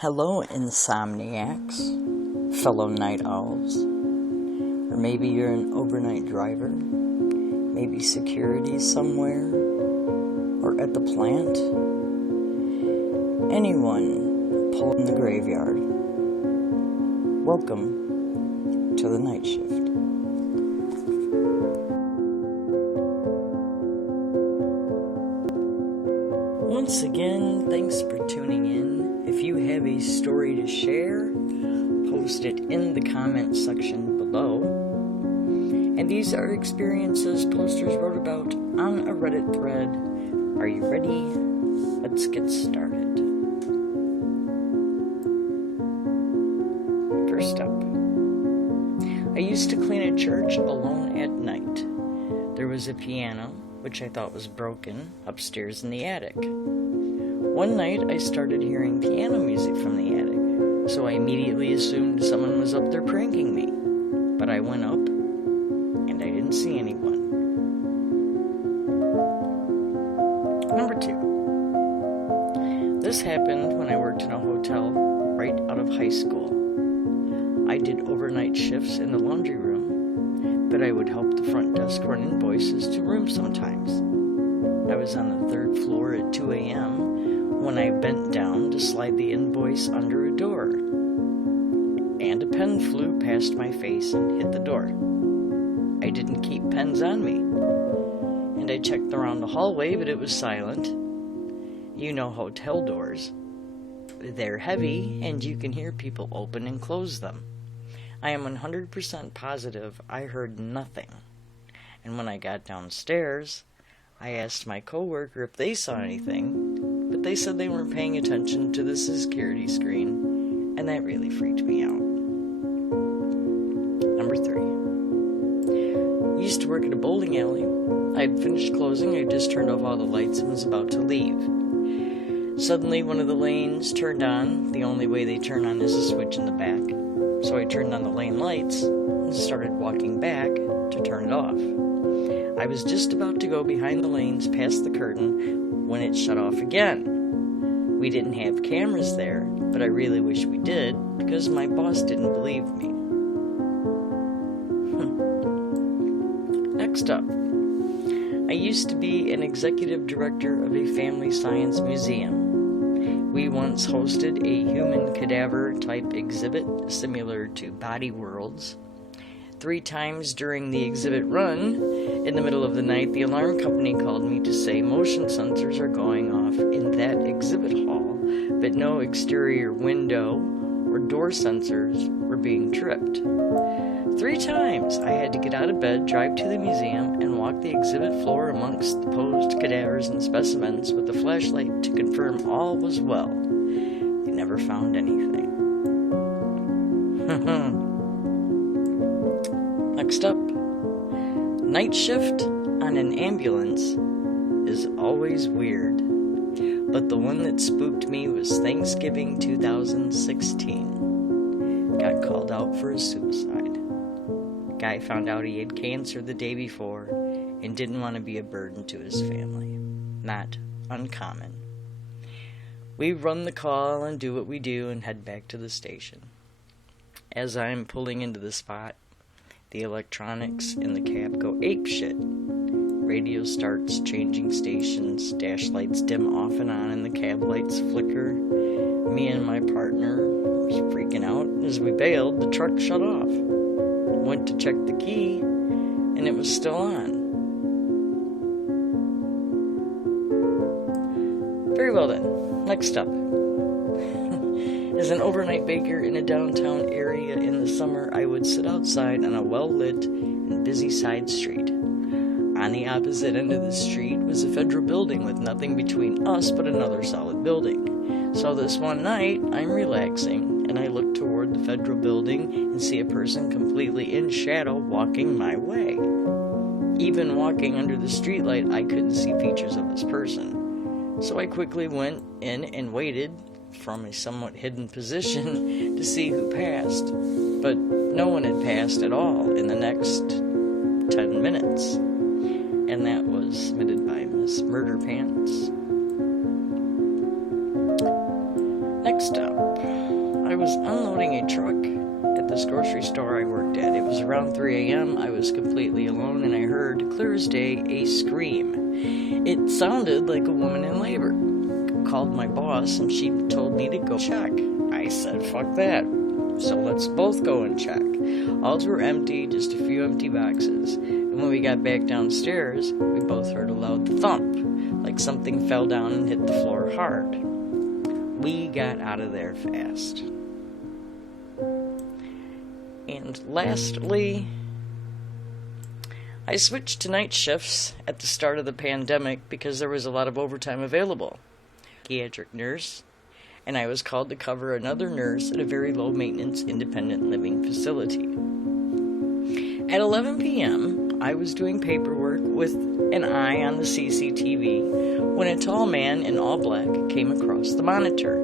Hello, insomniacs, fellow night owls, or maybe you're an overnight driver, maybe security somewhere, or at the plant. Anyone pulling the graveyard. Welcome to the night shift. Once again, thanks for tuning in. If you have a story to share, post it in the comment section below. And these are experiences posters wrote about on a Reddit thread. Are you ready? Let's get started. First up, I used to clean a church alone at night. There was a piano, which I thought was broken, upstairs in the attic. One night, I started hearing piano music from the attic, so I immediately assumed someone was up there pranking me. But I went up, and I didn't see anyone. Number 2. This happened when I worked in a hotel right out of high school. I did overnight shifts in the laundry room, but I would help the front desk run invoices to rooms sometimes. I was on the 3rd floor at 2 a.m. when I bent down to slide the invoice under a door, and a pen flew past my face and hit the door. I didn't keep pens on me, and I checked around the hallway, but it was silent. You know hotel doors. They're heavy, and you can hear people open and close them. I am 100% positive I heard nothing, and when I got downstairs, I asked my coworker if they saw anything, but they said they weren't paying attention to the security screen, and that really freaked me out. Number 3. I used to work at a bowling alley. I had finished closing, I just turned off all the lights and was about to leave. Suddenly, one of the lanes turned on. The only way they turn on is a switch in the back. So I turned on the lane lights and started walking back to turn it off. I was just about to go behind the lanes past the curtain when it shut off again. We didn't have cameras there, but I really wish we did because my boss didn't believe me. Next up, I used to be an executive director of a family science museum. We once hosted a human cadaver type exhibit similar to Body Worlds. 3 times during the exhibit run, in the middle of the night, the alarm company called me to say motion sensors are going off in that exhibit hall, but no exterior window or door sensors were being tripped. 3 times I had to get out of bed, drive to the museum, and walk the exhibit floor amongst the posed cadavers and specimens with a flashlight to confirm all was well. They never found anything. Next up, night shift on an ambulance is always weird, but the one that spooked me was Thanksgiving 2016. Got called out for a suicide. Guy found out he had cancer the day before and didn't want to be a burden to his family. Not uncommon. We run the call and do what we do and head back to the station. As I'm pulling into the spot, the electronics in the cab go apeshit. Radio starts changing stations, dash lights dim off and on, and the cab lights flicker. Me and my partner were freaking out. As we bailed, the truck shut off. Went to check the key, and it was still on. Very well then. Next up. As an overnight baker in a downtown area in the summer, I would sit outside on a well-lit and busy side street. On the opposite end of the street was a federal building with nothing between us but another solid building. So this one night, I'm relaxing, and I look toward the federal building and see a person completely in shadow walking my way. Even walking under the streetlight, I couldn't see features of this person. So I quickly went in and waited from a somewhat hidden position to see who passed, but no one had passed at all in the next 10 minutes, and that was submitted by Miss Murder Pants. Next up, was unloading a truck at this grocery store I worked at. It was around 3 a.m. I was completely alone, and I heard, clear as day, a scream. It sounded like a woman in labor. I called my boss, and she told me to go check. I said, fuck that. So let's both go and check. Alls were empty, just a few empty boxes. And when we got back downstairs, we both heard a loud thump, like something fell down and hit the floor hard. We got out of there fast. And lastly, I switched to night shifts at the start of the pandemic because there was a lot of overtime available. Pediatric nurse, and I was called to cover another nurse at a very low-maintenance independent living facility. At 11 p.m., I was doing paperwork with an eye on the CCTV when a tall man in all black came across the monitor.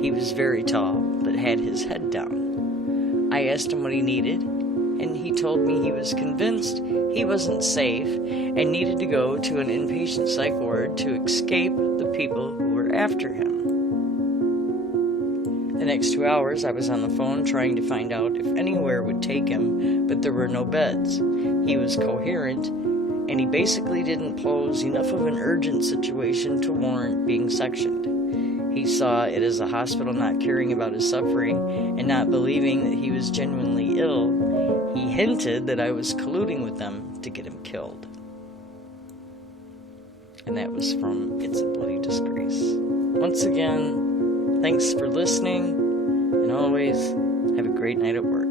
He was very tall, but had his head down. I asked him what he needed, and he told me he was convinced he wasn't safe and needed to go to an inpatient psych ward to escape the people who were after him. The next 2 hours, I was on the phone trying to find out if anywhere would take him, but there were no beds. He was coherent, and he basically didn't pose enough of an urgent situation to warrant being sectioned. He saw it as a hospital not caring about his suffering and not believing that he was genuinely ill. He hinted that I was colluding with them to get him killed. And that was from It's a Bloody Disgrace. Once again, thanks for listening, and always have a great night at work.